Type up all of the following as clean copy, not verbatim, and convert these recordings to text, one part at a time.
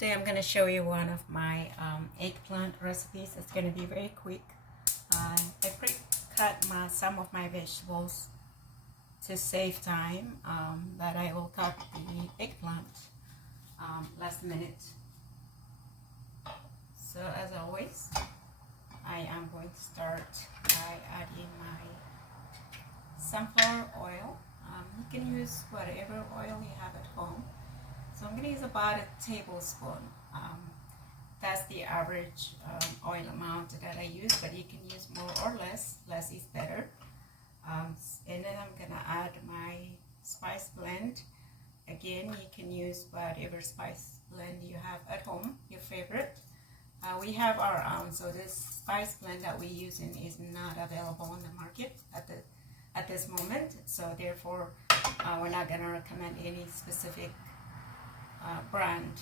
Today I'm going to show you one of my eggplant recipes. It's going to be very quick. I pre-cut some of my vegetables to save time, but I will cut the eggplant last minute. So as always, I am going to start by adding my sunflower oil. You can use whatever oil you have at home. So I'm going to use about a tablespoon. That's the average oil amount that I use, but you can use more or less. Less is better. And then I'm going to add my spice blend. Again, you can use whatever spice blend you have at home, your favorite. We have our own, so this spice blend that we're using is not available on the market at this moment. So therefore, we're not going to recommend any specific brand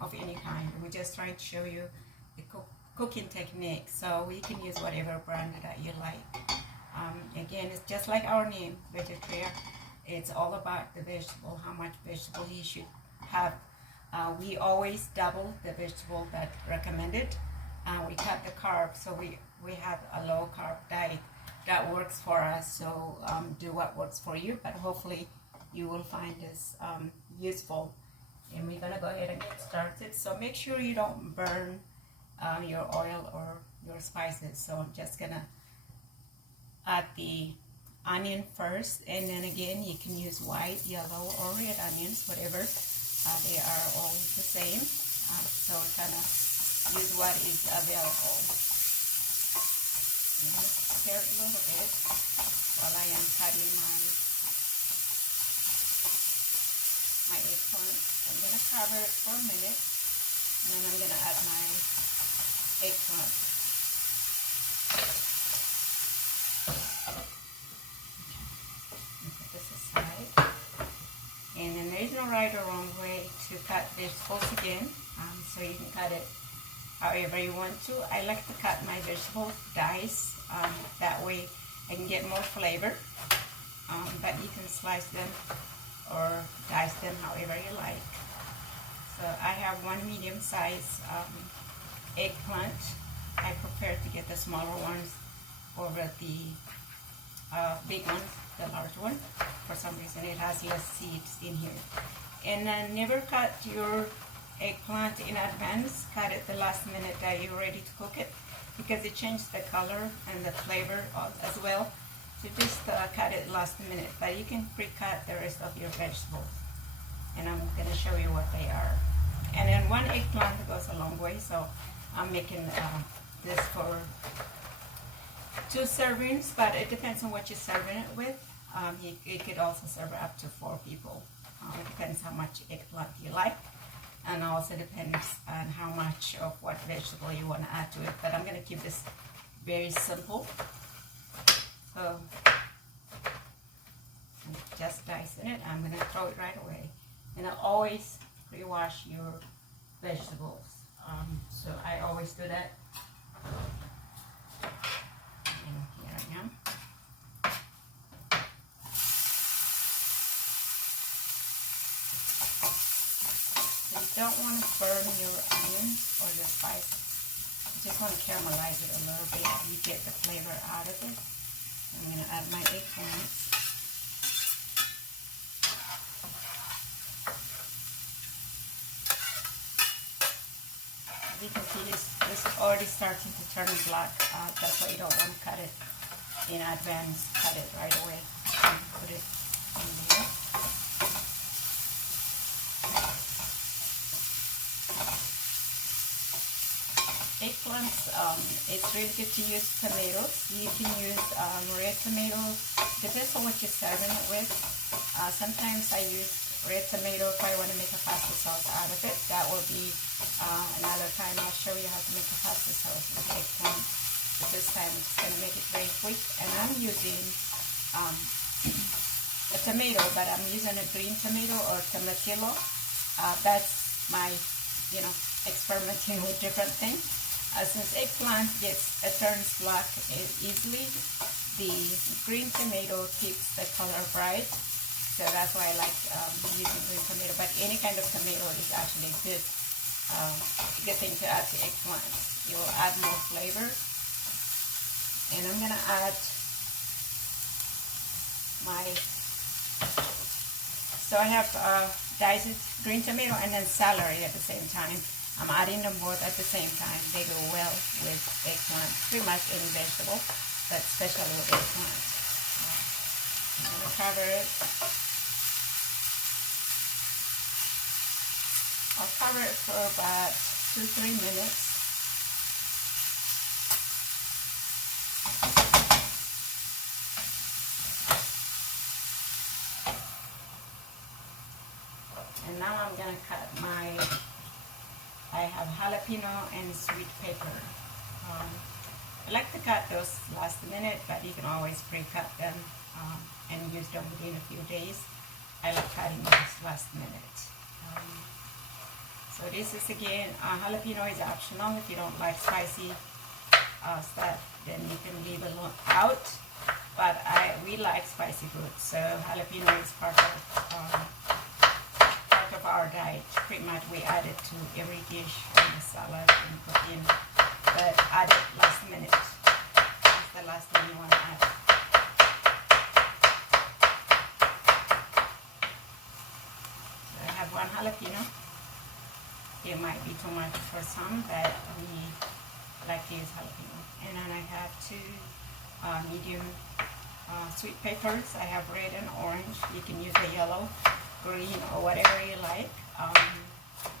of any kind. We're just trying to show you the cooking technique, so you can use whatever brand that you like. Again, it's just like our name, vegetarian. It's all about the vegetable, how much vegetable you should have. We always double the vegetable that recommended. We cut the carbs, so we have a low carb diet that works for us. So do what works for you, but hopefully you will find this useful. And we're gonna go ahead and get started. So make sure you don't burn your oil or your spices. So I'm just gonna add the onion first, and then again you can use white, yellow, or red onions, whatever. They are all the same. So kind of use what is available. I'm gonna stir it a little bit while I am cutting my eggplant. I'm going to cover it for a minute, and then I'm going to add my eggplant. Put this aside. And then there is no right or wrong way to cut vegetables again, so you can cut it however you want to. I like to cut my vegetables dice, that way I can get more flavor, but you can slice them or dice them however you like. So I have one medium-sized eggplant. I prefer to get the smaller ones over the big one, the large one. For some reason it has less seeds in here. And then never cut your eggplant in advance. Cut it the last minute that you're ready to cook it, because it changes the color and the flavor as well. So just cut it last minute, but you can pre-cut the rest of your vegetables, and I'm going to show you what they are. And then one eggplant goes a long way, so I'm making this for 2 servings, but it depends on what you're serving it with. You could also serve it up to 4 people. It depends how much eggplant you like, and also depends on how much of what vegetable you want to add to it. But I'm going to keep this very simple. So just dicing it, I'm going to throw it right away. And I always pre-wash your vegetables. So I always do that. And here I am. So you don't want to burn your onions or your spice. You just want to caramelize it a little bit. You get the flavor out of it. I'm going to add my eggplants. As you can see, this is already starting to turn black. That's why you don't want to cut it in advance. Cut it right away and put it in there. Eggplants, it's really good to use tomatoes. You can use red tomatoes. Depends on what you're serving it with. Sometimes I use red tomato if I want to make a pasta sauce out of it. That will be another time. I'll show you how to make a pasta sauce with eggplant. But this time I'm just going to make it very quick. And I'm using a tomato, but I'm using a green tomato or tomatillo. That's my, experimenting with different things. Since eggplant turns black easily, the green tomato keeps the color bright. So that's why I like using green tomato. But any kind of tomato is actually good good thing to add to eggplants. You'll add more flavor. And I'm gonna add so I have diced green tomato and then celery at the same time. I'm adding them both at the same time. They go well with eggplant, pretty much any vegetable, but especially with eggplant. I'm gonna cover it. I'll cover it for about 2-3 minutes. And now I'm gonna cut I have jalapeno and sweet pepper. I like to cut those last minute, but you can always pre-cut them and use them within a few days. I like cutting those last minute. So this is again, jalapeno is optional. If you don't like spicy stuff, then you can leave it out. But we like spicy food, so jalapeno is part of our diet. Pretty much we add it to every dish and the salad and put in, but add it last minute. That's the last thing you want to add. So I have 1 jalapeno. It might be too much for some, but we like to use jalapeno. And then I have 2 medium sweet peppers. I have red and orange. You can use the yellow, green, or whatever you like.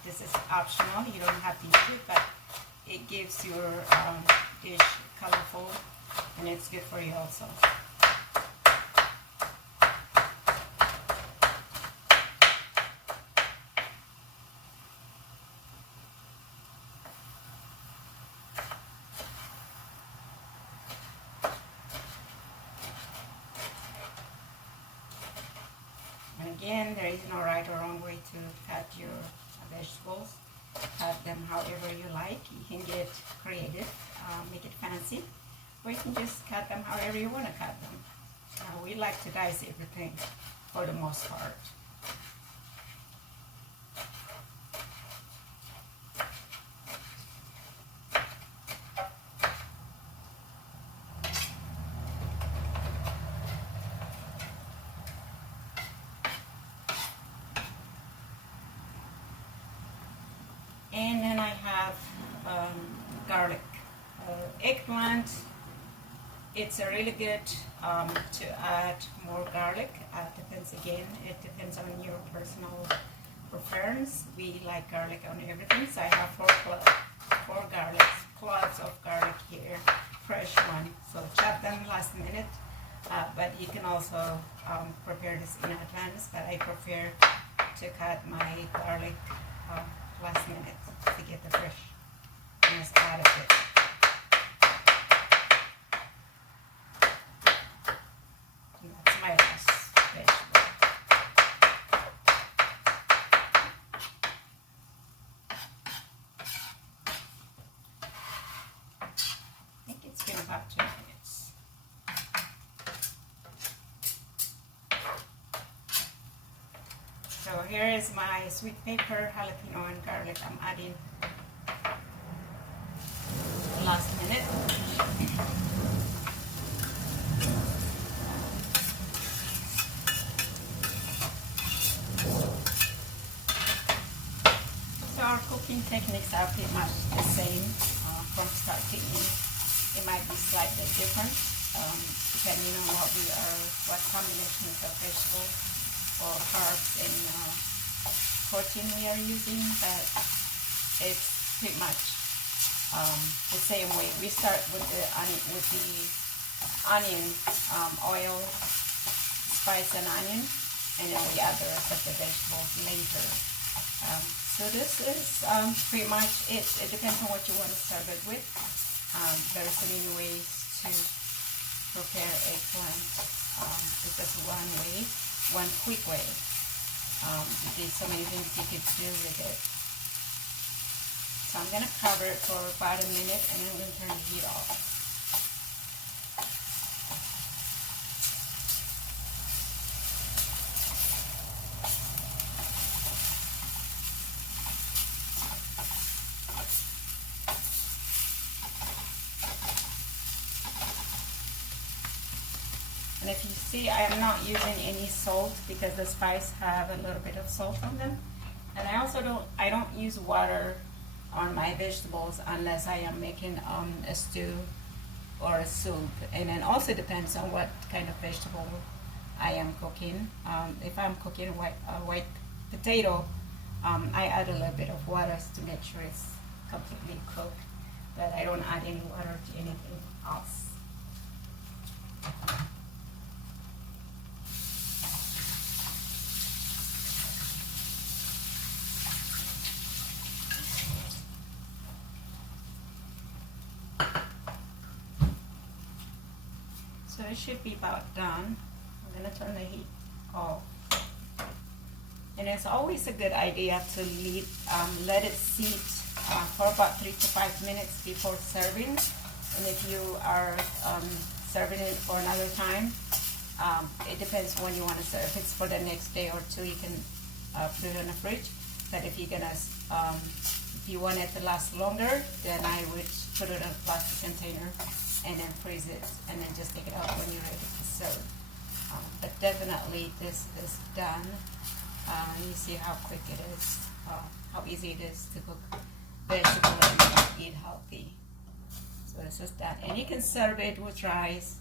This is optional. You don't have to use it, but it gives your dish colorful, and it's good for you also. Again, there is no right or wrong way to cut your vegetables. Cut them however you like. You can get creative, make it fancy, or you can just cut them however you want to cut them. We like to dice everything for the most part. And then I have garlic. Eggplant, it's a really good to add more garlic. It depends on your personal preference. We like garlic on everything, so I have 4 cloves of garlic here, fresh one. So chop them last minute, but you can also prepare this in advance, but I prefer to cut my garlic last minute to get the freshness out of it. And that's my last vegetable. I think it's been about 2 minutes. So here is my sweet pepper, jalapeno, and garlic. I'm adding last minute. So our cooking techniques are pretty much the same from start to end. It might be slightly different depending on what combinations of vegetables or carbs and protein we are using, but it's pretty much the same way. We start with the onion, oil, spice, and onion, and then we add the rest of the vegetables later. So this is pretty much it. It depends on what you want to serve it with. There are so many ways to prepare eggplant. This is one way. One quick way. There's so many things you could do with it. So I'm going to cover it for about a minute and then I'm going to turn the heat off. And if you see, I am not using any salt because the spice have a little bit of salt on them. And I also don't use water on my vegetables unless I am making a stew or a soup. And it also depends on what kind of vegetable I am cooking. If I'm cooking white potato, I add a little bit of water to make sure it's completely cooked, but I don't add any water to anything else. So it should be about done. I'm going to turn the heat off. And it's always a good idea to let it sit for about 3 to 5 minutes before serving. And if you are serving it for another time, it depends when you want to serve. If it's for the next day or two, you can put it in the fridge. But if you're gonna, if you want it to last longer, then I would put it in a plastic container and then freeze it, and then just take it out when you're ready to serve. But definitely this is done. You see how quick it is, how easy it is to cook vegetables and eat healthy. So this is done, and you can serve it with rice,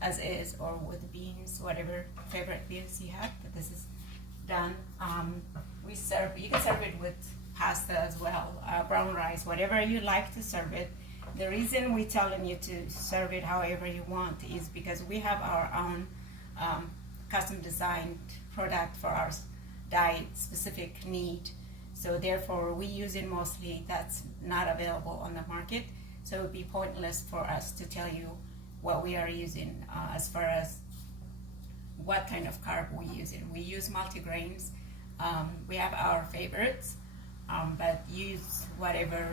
as is, or with beans, whatever favorite beans you have. But this is done. You can serve it with pasta as well, brown rice, whatever you like to serve it. The reason we're telling you to serve it however you want is because we have our own custom designed product for our diet specific need. So therefore we use it mostly that's not available on the market. So it would be pointless for us to tell you what we are using as far as what kind of carb we use. We use multigrains. We have our favorites, but use whatever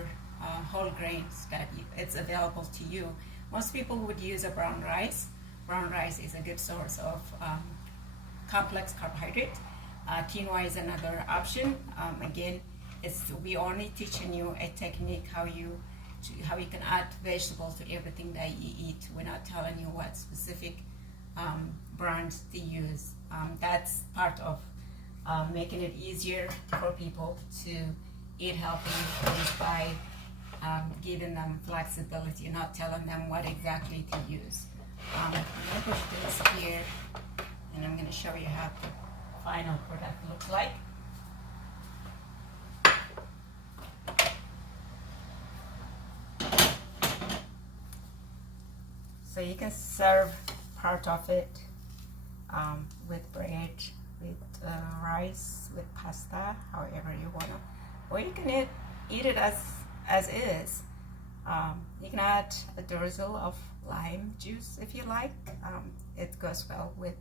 whole grains that it's available to you. Most people would use a brown rice. Brown rice is a good source of complex carbohydrate. Quinoa is another option. Again, we only teaching you a technique how you can add vegetables to everything that you eat. We're not telling you what specific brands to use. That's part of making it easier for people to eat healthy is by giving them flexibility, not telling them what exactly to use. I'm going to push this here, and I'm going to show you how the final product looks like. So you can serve part of it with bread, with rice, with pasta, however you want to. Or you can eat it as is. You can add a drizzle of lime juice if you like. It goes well with